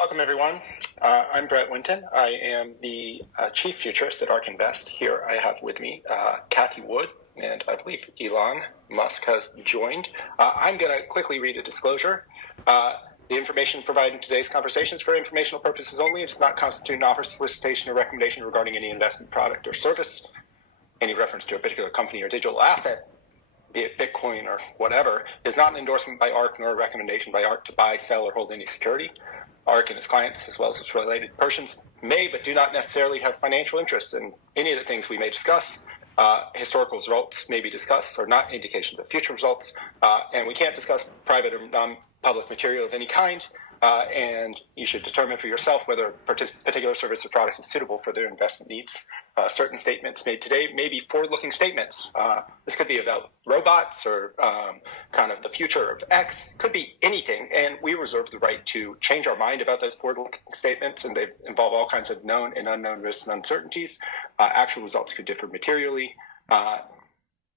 Welcome, everyone. I'm Brett Winton. I am the Chief Futurist at ARK Invest. Here I have with me Kathy Wood, and I believe Elon Musk has joined. I'm going to quickly read a disclosure. The information provided in today's conversation is for informational purposes only. It does not constitute an offer, solicitation, or recommendation regarding any investment product or service. Any reference to a particular company or digital asset, be it Bitcoin or whatever, is not an endorsement by ARK nor a recommendation by ARK to buy, sell, or hold any security. ARK and its clients, as well as its related persons, may but do not necessarily have financial interests in any of the things we may discuss. Historical results may be discussed or not indications of future results, and we can't discuss private or non-public material of any kind, and you should determine for yourself whether a particular service or product is suitable for their investment needs. Certain statements made today may be forward-looking statements. This could be about robots or kind of the future of X. Could be anything, and we reserve the right to change our mind about those forward-looking statements, and they involve all kinds of known and unknown risks and uncertainties. Actual results could differ materially.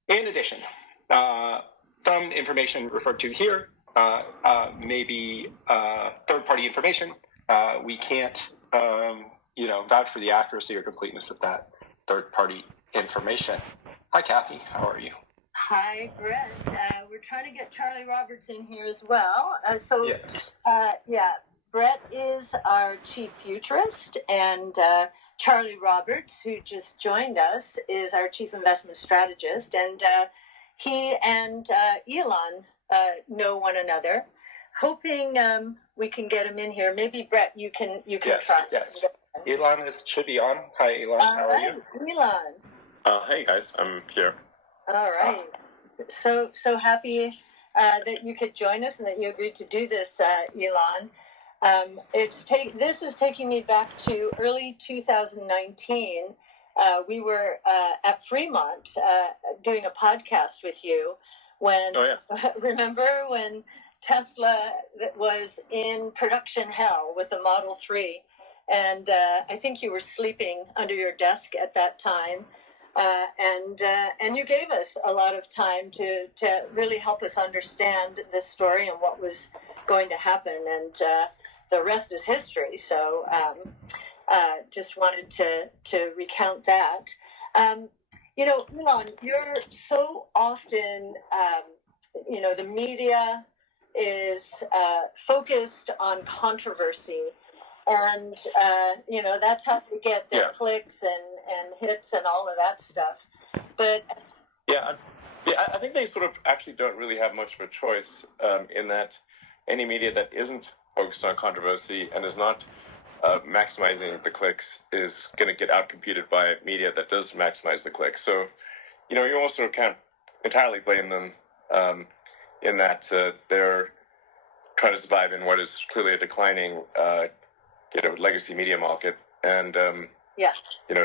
In addition, some information referred to here may be third-party information. We can't vouch for the accuracy or completeness of that third-party information. Hi, Kathy. How are you? Hi, Brett. We're trying to get Charlie Roberts in here as well. Yes. Brett is our chief futurist, and Charlie Roberts, who just joined us, is our chief investment strategist, and he and Elon know one another. Hoping we can get him in here. Maybe Brett, you can try. Yes. Elon should be on. Hi, Elon. How are you? Elon. Hey guys, I'm here. All right. So happy that you could join us and that you agreed to do this, Elon. This is taking me back to early 2019. We were at Fremont doing a podcast with you when. Oh, yeah. Remember when Tesla was in production hell with the Model 3, and I think you were sleeping under your desk at that time, and you gave us a lot of time to really help us understand this story and what was going to happen, and the rest is history. So just wanted to recount that. Elon, you're so often, the media is focused on controversy, and that's how they get their clicks and hits and all of that stuff. But I think they sort of actually don't really have much of a choice in that any media that isn't focused on controversy and is not maximizing the clicks is going to get outcompeted by media that does maximize the clicks. So, you also can't entirely blame them in that they're trying to survive in what is clearly a declining, legacy media market, and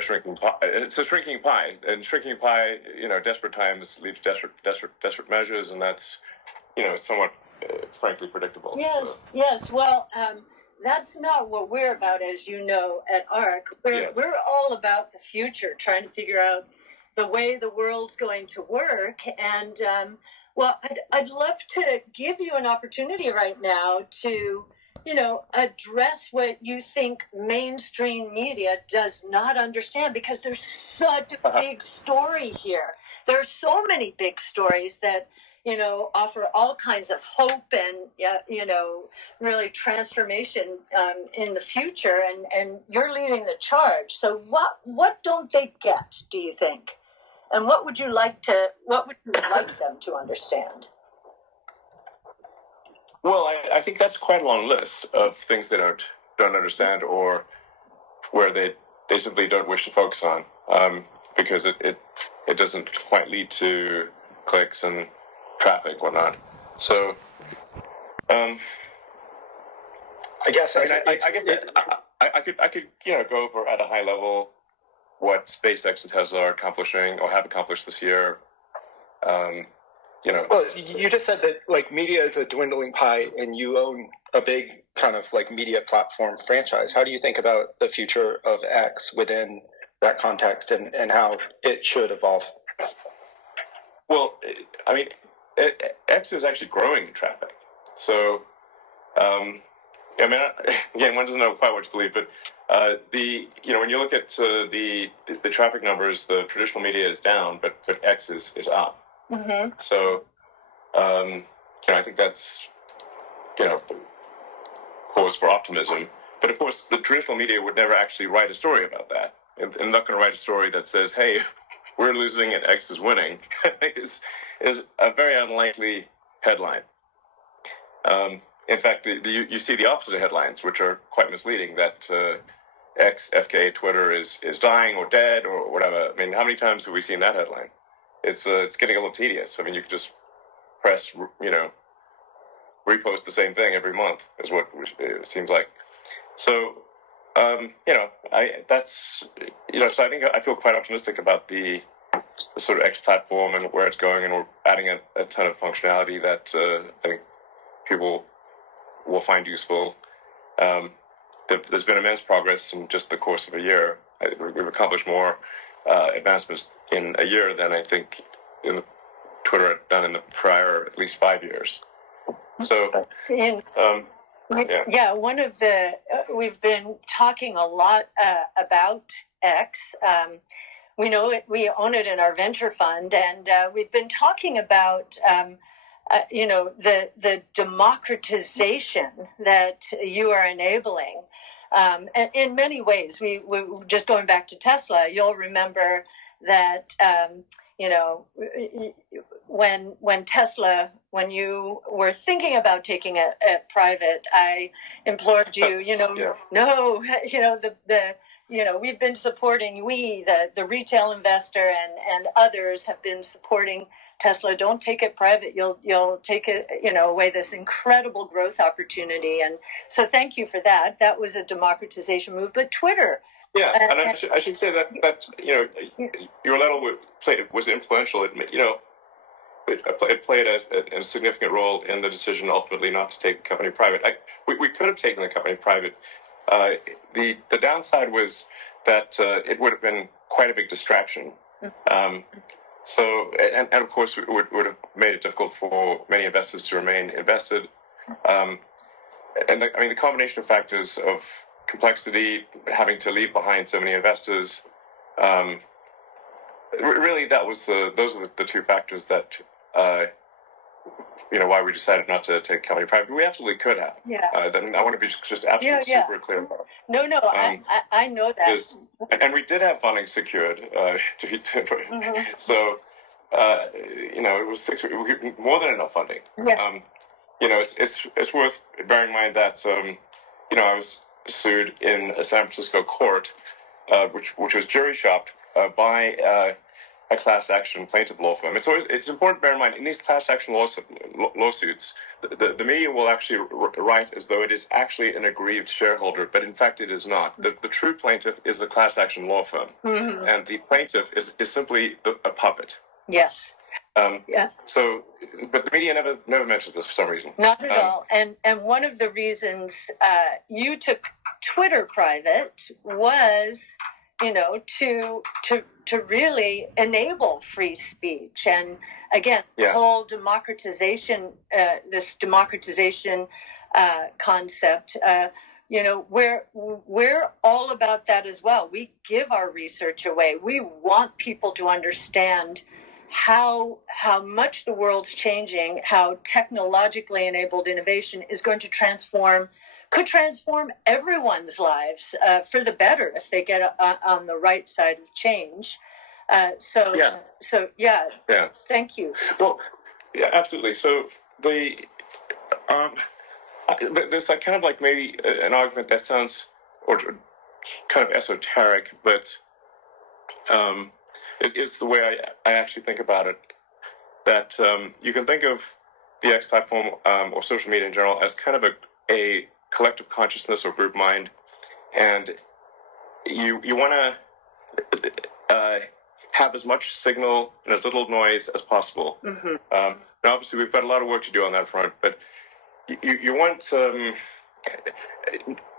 shrinking pie. It's a shrinking pie, and shrinking pie. Desperate times lead to desperate measures, and that's, it's somewhat, frankly, predictable. Yes. Well, that's not what we're about, as you know, at ARK. We're all about the future, trying to figure out the way the world's going to work, and I'd love to give you an opportunity right now to, address what you think mainstream media does not understand, because there's such a big story here. There's so many big stories that, offer all kinds of hope and, really transformation in the future, and you're leading the charge. So what don't they get, do you think? And what would you like them to understand? Well, I think that's quite a long list of things they don't understand, or where they simply don't wish to focus on, because it doesn't quite lead to clicks and traffic, whatnot. So, I guess I could go over at a high level what SpaceX and Tesla are accomplishing or have accomplished this year. Well, you just said that media is a dwindling pie, and you own a big kind of media platform franchise. How do you think about the future of X within that context, and how it should evolve? Well, I mean, X is actually growing in traffic. So, I mean, again, one doesn't know quite what to believe, but when you look at the traffic numbers, the traditional media is down, but X is up. Mm-hmm. So, I think that's cause for optimism. But of course, the traditional media would never actually write a story about that. And not going to write a story that says, "Hey, we're losing and X is winning," is a very unlikely headline. In fact, you see the opposite headlines, which are quite misleading, that X, FK, Twitter is dying or dead or whatever. I mean, how many times have we seen that headline? It's getting a little tedious. I mean, you could just press, repost the same thing every month, is what it seems like. So, so I think I feel quite optimistic about the sort of X platform and where it's going, and we're adding a ton of functionality that I think people will find useful. There's been immense progress in just the course of a year. We've accomplished more advancements in a year than I think Twitter had done in the prior at least 5 years. So, one of the we've been talking a lot about X. We know it. We own it in our venture fund, and we've been talking about the democratization that you are enabling. And in many ways, we just going back to Tesla, you'll remember that, when Tesla, when you were thinking about taking it private, I implored you, no, we've been supporting, the retail investor and others have been supporting Tesla. Don't take it private. You'll take it, away this incredible growth opportunity. And so thank you for that. That was a democratization move. But Twitter. Yeah, and I should say that your letter was influential. It played a significant role in the decision ultimately not to take the company private. We could have taken the company private. The downside was that it would have been quite a big distraction. So, and of course, it would have made it difficult for many investors to remain invested. The combination of factors of complexity, having to leave behind so many investors, really, those were the two factors that, why we decided not to take the company private. We absolutely could have. Yeah. I want to be just absolutely super clear about it. No, I know that. And we did have funding secured. So, it was more than enough funding. Yes. It's worth bearing in mind that, I was sued in a San Francisco court, which was jury shopped by a class action plaintiff law firm. It's important to bear in mind, in these class action lawsuits, the media will actually write as though it is actually an aggrieved shareholder, but in fact it is not. The true plaintiff is the class action law firm, and the plaintiff is simply a puppet. Yes. So, but the media never mentions this for some reason. Not at all. And one of the reasons you took Twitter private was, to really enable free speech. And again, the whole democratization, this democratization concept, we're all about that as well. We give our research away. We want people to understand how much the world's changing, how technologically enabled innovation is going to could transform everyone's lives for the better if they get on the right side of change. So thank you. Well, yeah, absolutely. So there's kind of like maybe an argument that sounds or kind of esoteric, but it is the way I actually think about it. That you can think of the X platform or social media in general as kind of a collective consciousness or group mind, and you want to have as much signal and as little noise as possible. Now, obviously, we've got a lot of work to do on that front, but you want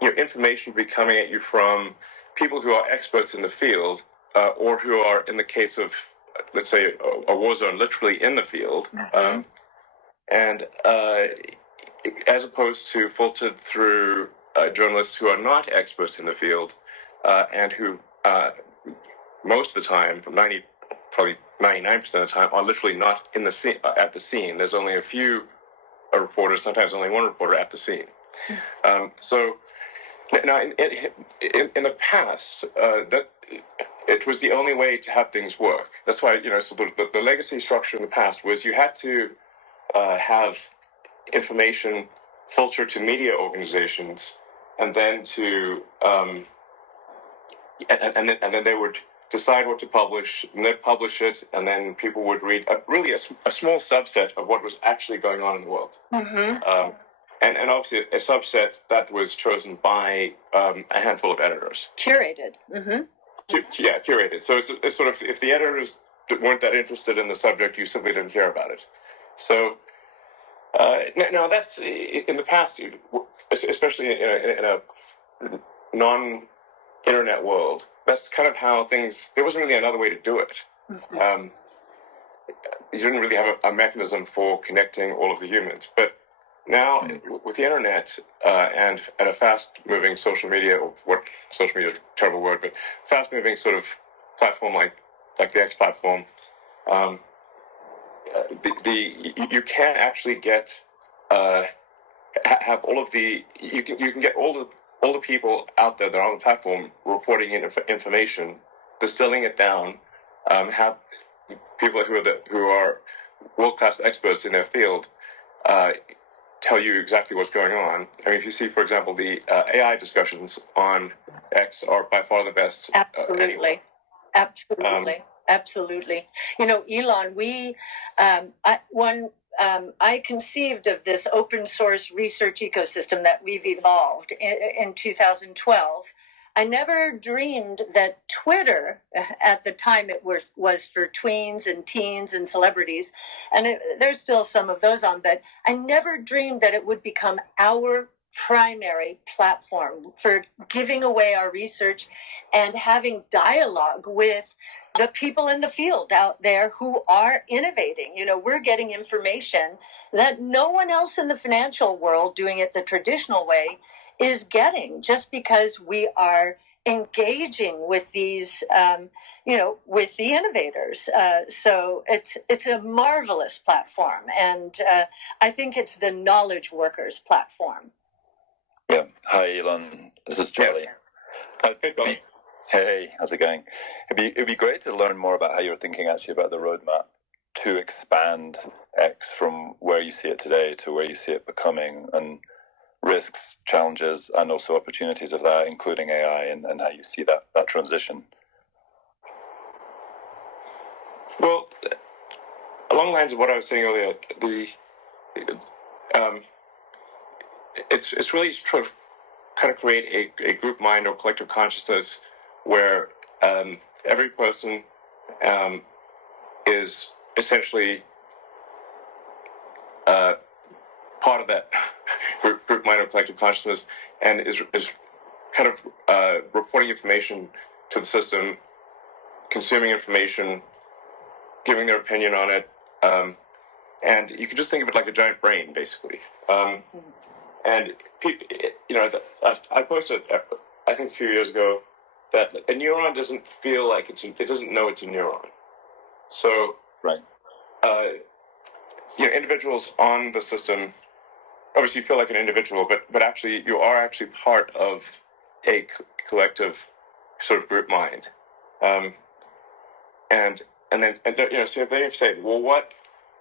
your information to be coming at you from people who are experts in the field, or who are, in the case of, let's say, a war zone, literally in the field. And as opposed to filtered through journalists who are not experts in the field and who most of the time, probably 99% of the time, are literally not in the scene, at the scene. There's only a few reporters, sometimes only one reporter at the scene. So now, in the past, that it was the only way to have things work. That's why, so the legacy structure in the past was you had to have information filtered to media organizations, and then to and then they would decide what to publish, and they'd publish it, and then people would read really a small subset of what was actually going on in the world. Mm-hmm. And obviously a subset that was chosen by a handful of editors. Curated. Mm-hmm. Yeah, curated. So it's sort of, if the editors weren't that interested in the subject, you simply didn't hear about it. So now that's, in the past, especially in a non-internet world, that's kind of how things, there wasn't really another way to do it. Mm-hmm. You didn't really have a mechanism for connecting all of the humans. But now, with the internet and a fast-moving social media, or what social media is a terrible word, but fast-moving sort of platform like the X platform, you can actually get have all of the you can get all the people out there that are on the platform reporting in information, distilling it down, have people who are world-class experts in their field tell you exactly what's going on. I mean, if you see, for example, the AI discussions on X are by far the best. Absolutely. Anyway. Absolutely. Elon, I conceived of this open source research ecosystem that we've evolved in 2012. I never dreamed that Twitter, at the time it was for tweens and teens and celebrities, and there's still some of those on, but I never dreamed that it would become our primary platform for giving away our research and having dialogue with the people in the field out there who are innovating. We're getting information that no one else in the financial world doing it the traditional way is getting, just because we are engaging with these, with the innovators. So it's a marvelous platform, and I think it's the knowledge workers platform. Yeah. Hi, Elon. This is Charlie. Hey, how's it going? It'd be great to learn more about how you're thinking actually about the roadmap to expand X from where you see it today to where you see it becoming, and risks, challenges, and also opportunities of that, including AI, and how you see that transition. Well, along the lines of what I was saying earlier, it's really to kind of create a group mind or collective consciousness where every person is essentially part of that group mind or collective consciousness, and is kind of reporting information to the system, consuming information, giving their opinion on it, and you can just think of it like a giant brain, basically. And I posted, I think a few years ago, that a neuron doesn't feel like it doesn't know it's a neuron. So, right. Individuals on the system obviously feel like an individual, but actually you are actually part of a collective sort of group mind. And then so they've said, well, what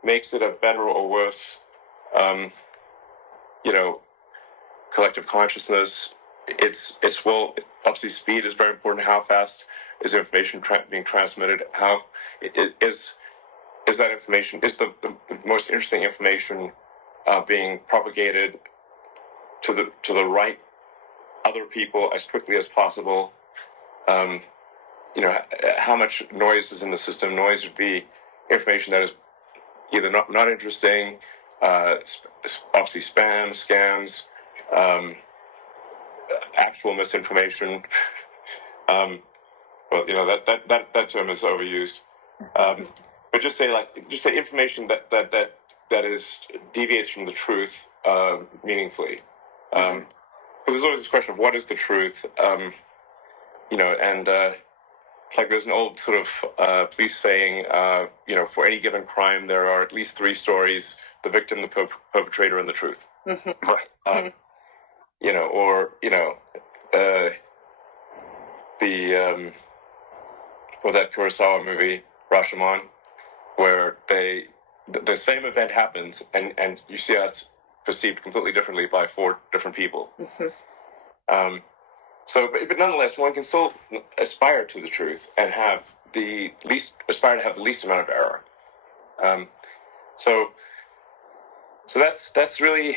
makes it a better or worse, collective consciousness? It's well, obviously speed is very important. How fast is information being transmitted? How is that information, is the most interesting information being propagated to the right other people as quickly as possible? How much noise is in the system? Noise would be information that is either not interesting, obviously spam, scams, actual misinformation. That term is overused. But just say information that is deviates from the truth, meaningfully. Because there's always this question of what is the truth, and it's like there's an old sort of police saying, for any given crime, there are at least 3 stories: the victim, the perpetrator, and the truth. Mm-hmm. That Kurosawa movie Rashomon, where the same event happens, and you see how it's perceived completely differently by 4 different people. Mm-hmm. But nonetheless, one can still aspire to the truth and aspire to have the least amount of error. So that's really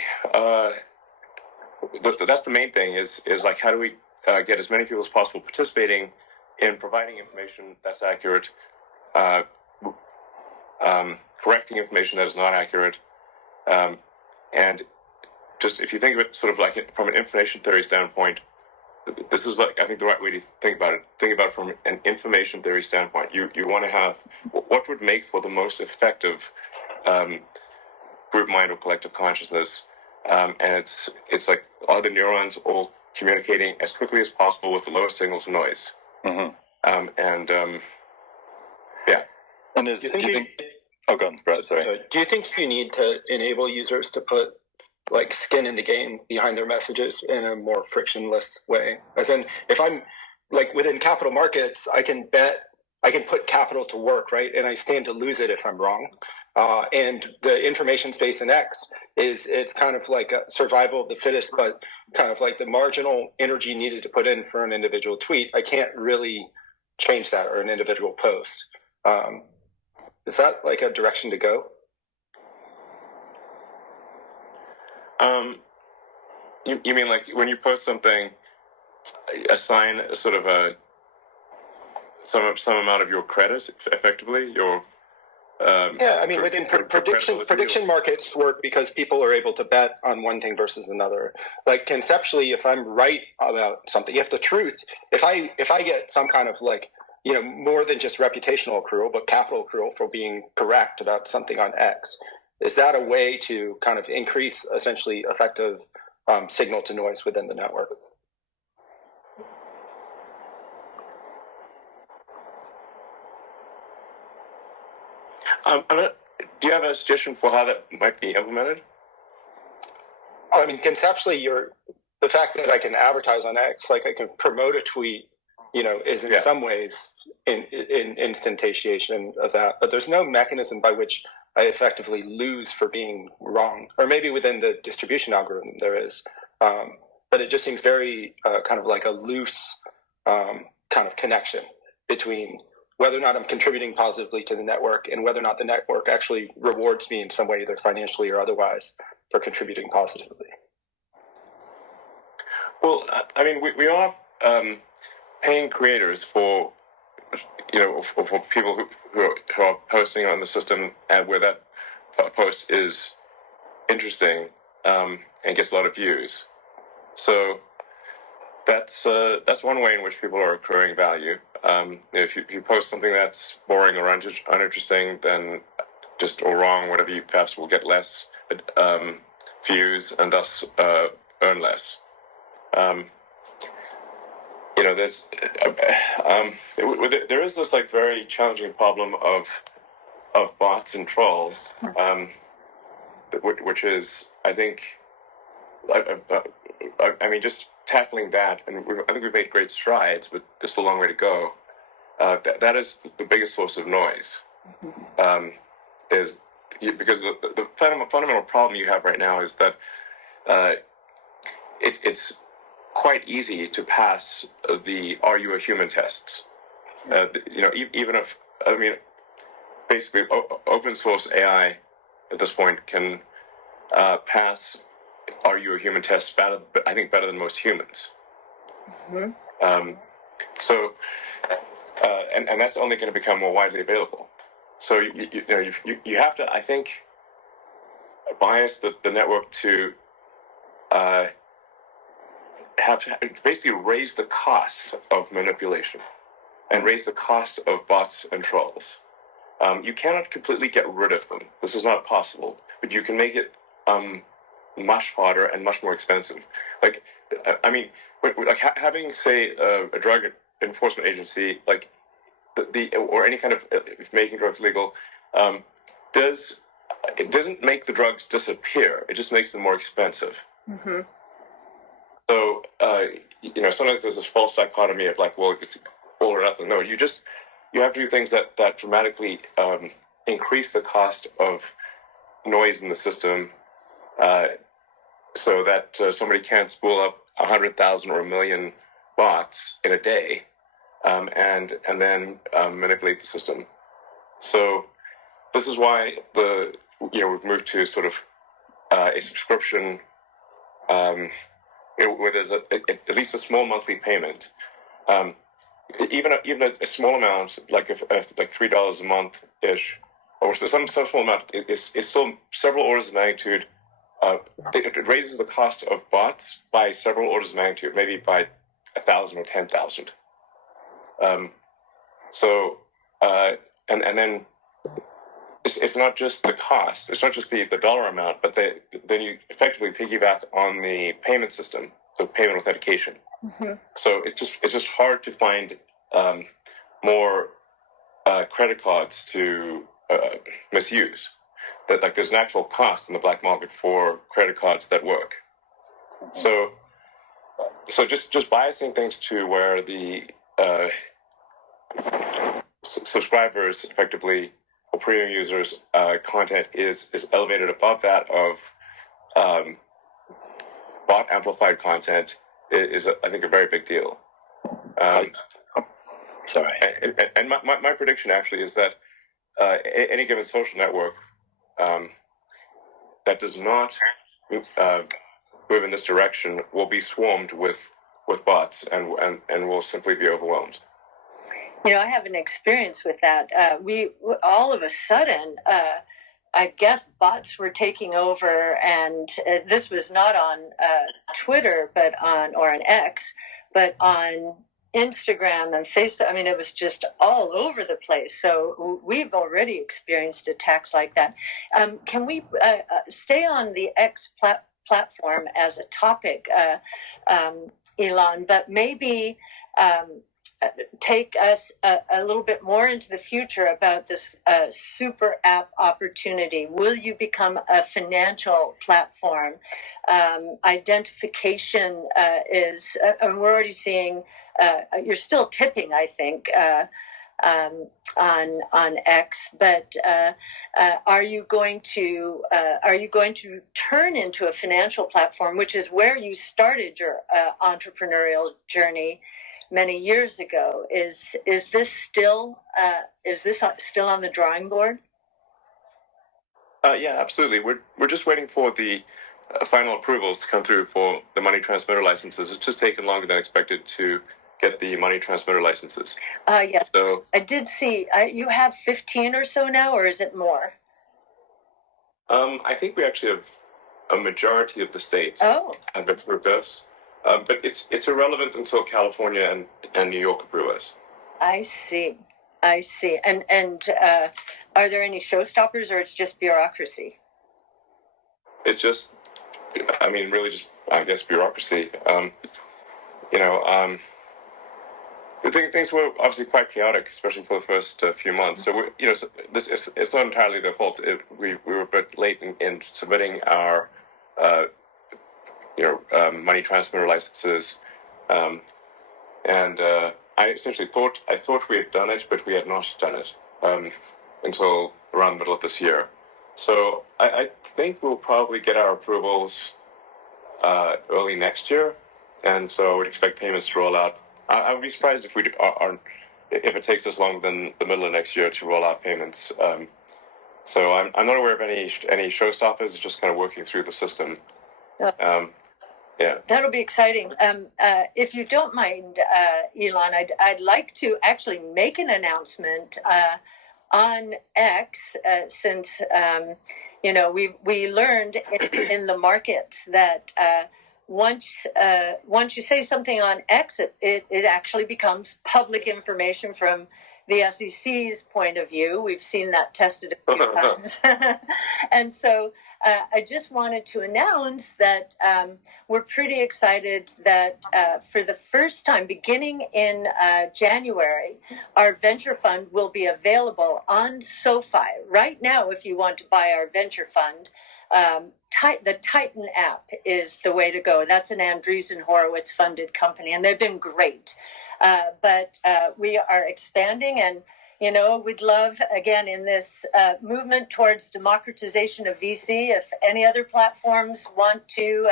that's the main thing. Is like, how do we get as many people as possible participating in providing information that's accurate, correcting information that is not accurate, and just, if you think of it sort of like from an information theory standpoint, this is, like, I think, the right way to think about it. Think about it from an information theory standpoint. You want to have what would make for the most effective group mind or collective consciousness, and it's like, are the neurons all communicating as quickly as possible with the lowest signal to noise? Mm-hmm. Yeah. And do you think? Oh, go on, Brett. Sorry. Do you think you need to enable users to put like skin in the game behind their messages in a more frictionless way? As in, if I'm like within capital markets, I can put capital to work, right? And I stand to lose it if I'm wrong. And the information space in X it's kind of like a survival of the fittest, but kind of like the marginal energy needed to put in for an individual tweet. I can't really change that, or an individual post. Is that like a direction to go? You mean like when you post something, assign sort of some amount of your credit, effectively, your I mean, within prediction markets work because people are able to bet on one thing versus another. Like, conceptually, if I'm right about something, if I get some kind of, like, more than just reputational accrual, but capital accrual for being correct about something on X, is that a way to kind of increase essentially effective signal to noise within the network? Do you have a suggestion for how that might be implemented? I mean, conceptually, the fact that I can advertise on X, like I can promote a tweet, is in some ways in instantiation of that. But there's no mechanism by which I effectively lose for being wrong. Or maybe within the distribution algorithm there is. But it just seems very kind of like a loose kind of connection between whether or not I'm contributing positively to the network and whether or not the network actually rewards me in some way, either financially or otherwise, for contributing positively. Well, I mean, we are paying creators for people who are posting on the system and where that post is interesting and gets a lot of views. So that's one way in which people are accruing value. If you post something that's boring or uninteresting, then or wrong, whatever, you perhaps will get less views and thus earn less. There is this, like, very challenging problem of bots and trolls, which is, I think, I mean, just tackling that, and I think we've made great strides, but there's still a long way to go. That is the biggest source of noise, because the fundamental problem you have right now is that it's quite easy to pass the "Are you a human?" tests. Even if, I mean, basically open source AI at this point can pass "Are you a human?" tests better than most humans. Mm-hmm. And that's only going to become more widely available. So you have to, I think, bias the network to have to basically raise the cost of manipulation and raise the cost of bots and trolls. You cannot completely get rid of them. This is not possible, but you can make it much harder and much more expensive. Like, I mean, like having, say, a drug enforcement agency, like or any kind of making drugs legal, it doesn't make the drugs disappear. It just makes them more expensive. Mm-hmm. So, sometimes there's this false dichotomy of like, well, it's all or nothing. No, you have to do things that dramatically increase the cost of noise in the system, so that somebody can't spool up 100,000 or 1 million bots in a day, and then manipulate the system. So this is why we've moved to sort of a subscription, where there's at least a small monthly payment. Even a small amount, like if like $3 a month ish, or some small amount, is still several orders of magnitude. It raises the cost of bots by several orders of magnitude, maybe by 1,000 or 10,000. And then it's not just the cost. It's not just the dollar amount, but then you effectively piggyback on the payment system, so payment authentication. Mm-hmm. So it's just hard to find more credit cards to misuse. That like there's an actual cost in the black market for credit cards that work. So just biasing things to where the subscribers effectively, or premium users, content is elevated above that of bot amplified content is I think a very big deal. Sorry. And my prediction actually is that any given social network that does not move in this direction will be swarmed with bots and will simply be overwhelmed. I have an experience with that. We all of a sudden, I guess bots were taking over, and this was not on Twitter, or on X, but on Instagram and Facebook. I mean, it was just all over the place. So we've already experienced attacks like that. Can we stay on the X platform as a topic, Elon, but maybe take us a little bit more into the future about this super app opportunity. Will you become a financial platform? Identification is, and we're already seeing, you're still tipping, I think, on X, but are you going to turn into a financial platform, which is where you started your entrepreneurial journey many years ago? Is this still on the drawing board? Yeah, absolutely. We're just waiting for the final approvals to come through for the money transmitter licenses. It's just taken longer than expected to get the money transmitter licenses. Yes. So I did see you have 15 or so now, or is it more? I think we actually have a majority of the states have approved us. But it's irrelevant until California and New York approve us. I see. And are there any showstoppers, or it's just bureaucracy? It's just, really just, I guess, bureaucracy. Things were obviously quite chaotic, especially for the first few months. So it's not entirely their fault. We were a bit late in submitting our money transmitter licenses, and I essentially thought we had done it, but we had not done it until around the middle of this year. So I think we'll probably get our approvals early next year, and so I would expect payments to roll out. I would be surprised if if it takes us longer than the middle of next year to roll out payments. So I'm not aware of any showstoppers. It's just kind of working through the system. Yeah, that'll be exciting. If you don't mind, Elon, I'd like to actually make an announcement on X, since we learned in the markets that once you say something on X, it actually becomes public information from the SEC's point of view. We've seen that tested a few times. And so I just wanted to announce that we're pretty excited that for the first time, beginning in January, our venture fund will be available on SoFi. Right now, if you want to buy our venture fund, the Titan app is the way to go. That's an Andreessen Horowitz funded company, and they've been great. But we are expanding, and we'd love, again, in this movement towards democratization of VC, if any other platforms want to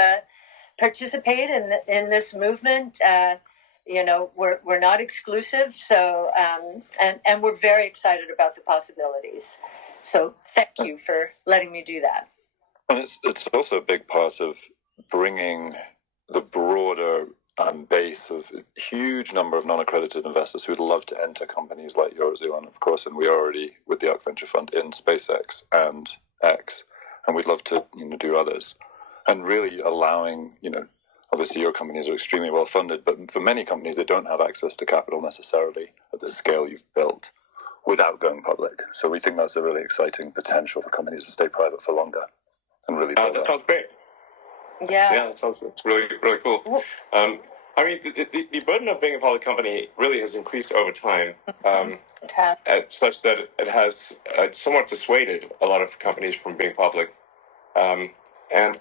participate in this movement, we're not exclusive. So and we're very excited about the possibilities. So thank you for letting me do that. And it's also a big part of bringing the broader base of a huge number of non-accredited investors who'd love to enter companies like yours, Elon, of course, and we are already with the ARK Venture Fund in SpaceX and X, and we'd love to do others, and really allowing, obviously your companies are extremely well funded, but for many companies they don't have access to capital necessarily at the scale you've built without going public. So we think that's a really exciting potential for companies to stay private for longer and really build that sounds great. Yeah, that sounds really, really cool. The burden of being a public company really has increased over time, such that it has somewhat dissuaded a lot of companies from being public. And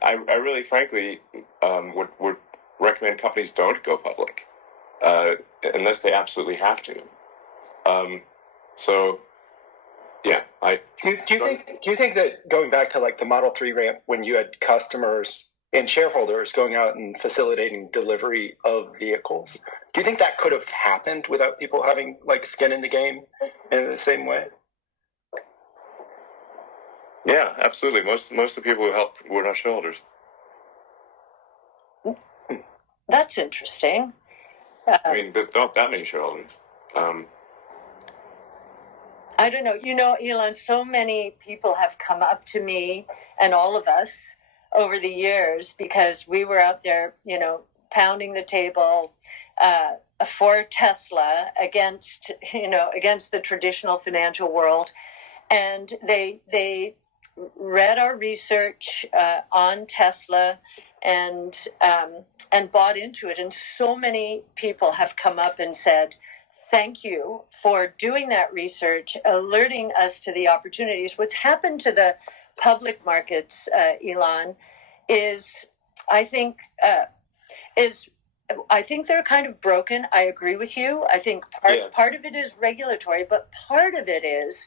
I really, frankly, would recommend companies don't go public unless they absolutely have to. Do you think that going back to like the Model 3 ramp, when you had customers and shareholders going out and facilitating delivery of vehicles, do you think that could have happened without people having like skin in the game in the same way? Yeah, absolutely. Most of the people who helped were not shareholders. That's interesting. There's not that many shareholders. I don't know. Elon, so many people have come up to me and all of us over the years because we were out there, pounding the table for Tesla against the traditional financial world. And they read our research on Tesla and bought into it. And so many people have come up and said, thank you for doing that research, alerting us to the opportunities. What's happened to the public markets, Elon, is I think they're kind of broken. I agree with you. I think part of it is regulatory, but part of it is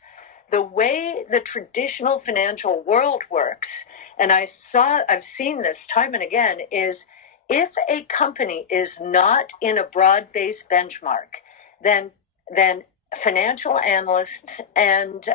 the way the traditional financial world works. And I've seen this time and again, is if a company is not in a broad-based benchmark, then financial analysts and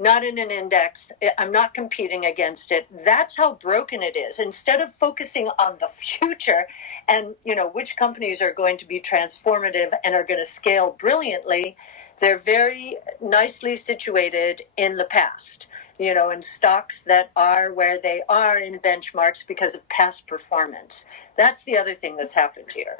not in an index, I'm not competing against it. That's how broken it is. Instead of focusing on the future and which companies are going to be transformative and are going to scale brilliantly, they're very nicely situated in the past, in stocks that are where they are in benchmarks because of past performance. That's the other thing that's happened here.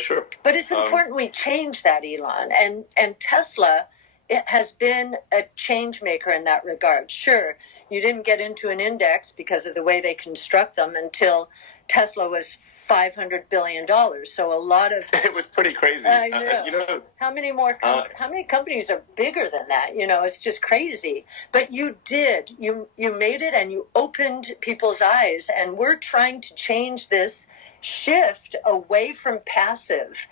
Sure. But it's important we change that, Elon. And Tesla, it has been a change maker in that regard. Sure, you didn't get into an index because of the way they construct them until Tesla was $500 billion. So a lot of it was pretty crazy. How many companies are bigger than that? It's just crazy. But you did. You made it, and you opened people's eyes. And we're trying to change this shift away from passive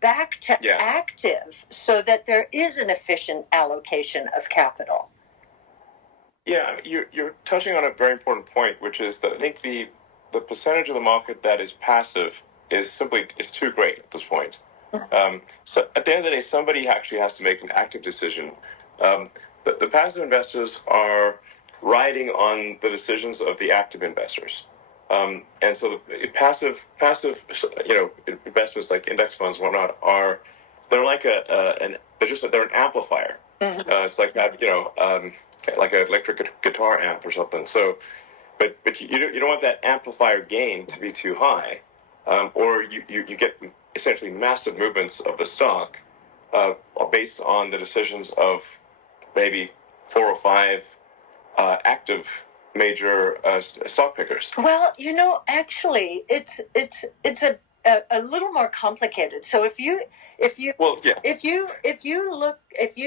back to active, so that there is an efficient allocation of capital. Yeah, you're touching on a very important point, which is that I think the percentage of the market that is passive is too great at this point. So at the end of the day, somebody actually has to make an active decision. The passive investors are riding on the decisions of the active investors. And so the passive, investments like index funds and whatnot they're like they're an amplifier. It's like that, like an electric guitar amp or something. So but you don't want that amplifier gain to be too high, or you get essentially massive movements of the stock based on the decisions of maybe 4 or 5 active major stock pickers. Well, actually, it's a little more complicated. So if you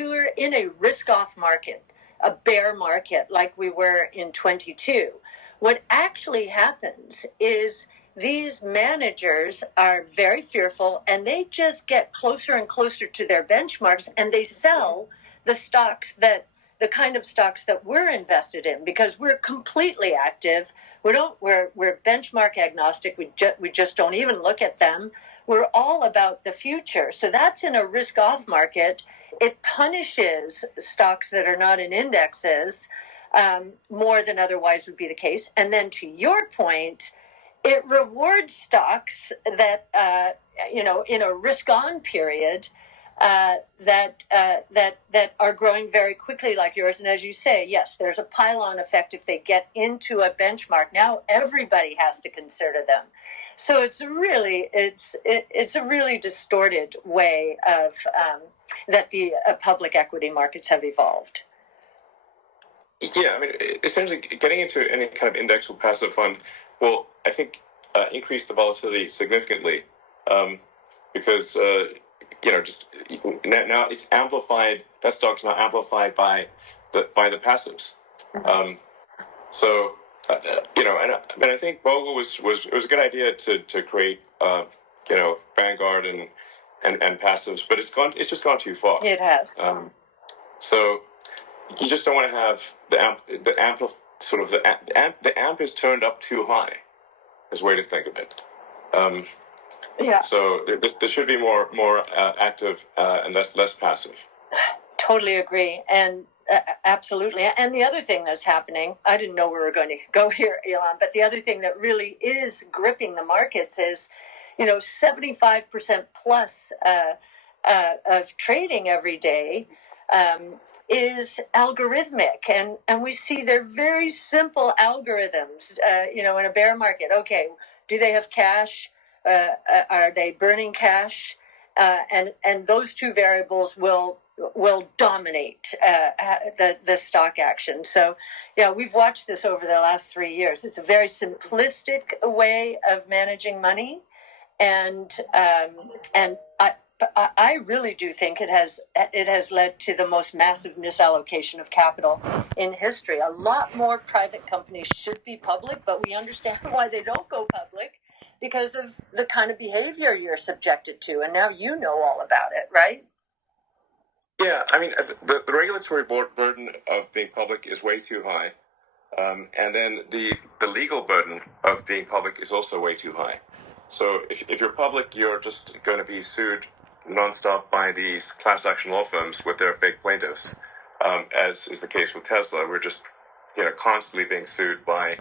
were in a risk-off market, a bear market like we were in 22, what actually happens is these managers are very fearful, and they just get closer and closer to their benchmarks, and they sell the kind of stocks that we're invested in, because we're completely active. We're benchmark agnostic. We just don't even look at them. We're all about the future. So that's in a risk-off market. It punishes stocks that are not in indexes more than otherwise would be the case. And then, to your point, it rewards stocks that in a risk-on period that are growing very quickly, like yours. And as you say, yes, there's a pylon effect if they get into a benchmark. Now everybody has to consider them. So it's a really distorted way of that the public equity markets have evolved. Yeah, I mean, essentially, getting into any kind of index or passive fund will, I think, increase the volatility significantly, because just now it's amplified. That stock's now amplified by the passives. So and I think Bogle was a good idea to create Vanguard and passives, but it's just gone too far. It has. So you just don't want to have the amp is turned up too high, is a way to think of it. Yeah. So there should be more active and less passive. Totally agree, and absolutely. And the other thing that's happening, I didn't know we were going to go here, Elon, but the other thing that really is gripping the markets is, 75% plus of trading every day is algorithmic, and we see they're very simple algorithms. In a bear market, okay, do they have cash? Are they burning cash? And those two variables will dominate the stock action. So, yeah, we've watched this over the last 3 years. It's a very simplistic way of managing money, and I really do think it has led to the most massive misallocation of capital in history. A lot more private companies should be public, but we understand why they don't go public, because of the kind of behavior you're subjected to, and now you know all about it, right? Yeah, I mean, the regulatory burden of being public is way too high, and then the legal burden of being public is also way too high. So if you're public, you're just going to be sued nonstop by these class action law firms with their fake plaintiffs, as is the case with Tesla. We're just constantly being sued by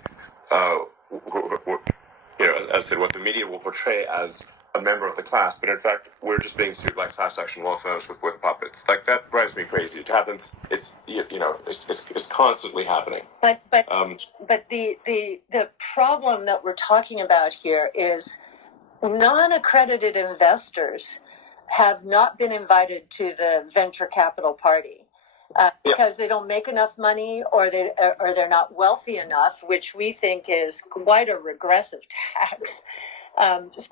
as I said, what the media will portray as a member of the class, but in fact, we're just being sued by class action law firms with puppets. Like, that drives me crazy. It happens. It's constantly happening. But the problem that we're talking about here is non-accredited investors have not been invited to the venture capital party. Because they don't make enough money, or they're not wealthy enough, which we think is quite a regressive tax.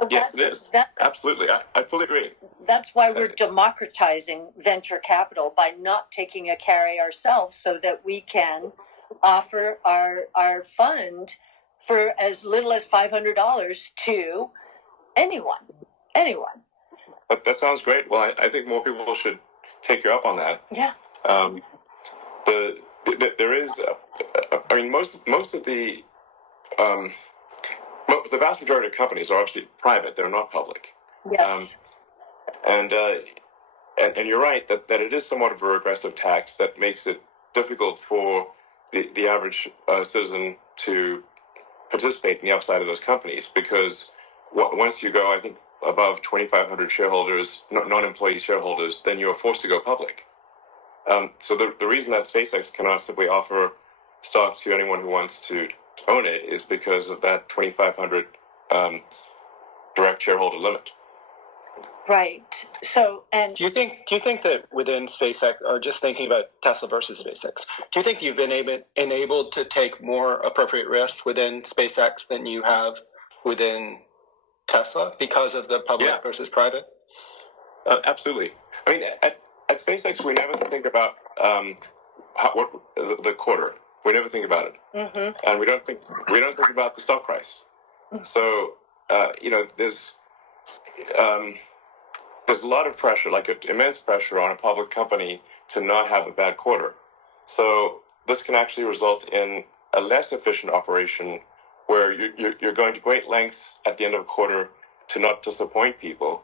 Yes, it is. Absolutely, I fully agree. That's why we're democratizing venture capital, by not taking a carry ourselves, so that we can offer our fund for as little as $500 to anyone. That sounds great. Well, I think more people should take you up on that. Yeah. There is, I mean, most of the vast majority of companies are obviously private; they're not public. Yes. And you're right that it is somewhat of a regressive tax that makes it difficult for the average citizen to participate in the upside of those companies, because once you go, I think, above 2,500 shareholders, non-employee shareholders, then you're forced to go public. So the reason that SpaceX cannot simply offer stock to anyone who wants to own it is because of that 2,500 direct shareholder limit. Right. So, and do you think that within SpaceX, or just thinking about Tesla versus SpaceX, do you think you've been enabled to take more appropriate risks within SpaceX than you have within Tesla because of the public versus private? Absolutely. I mean, at SpaceX, we never think about the quarter. We never think about it, and we don't think about the stock price. So there's a lot of pressure, like immense pressure on a public company to not have a bad quarter. So this can actually result in a less efficient operation where you're going to great lengths at the end of a quarter to not disappoint people.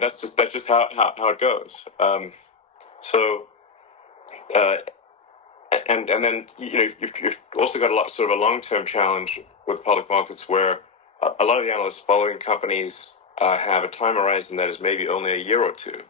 That's just how it goes. And then you've also got a long-term challenge with public markets where a lot of the analysts following companies have a time horizon that is maybe only a year or two.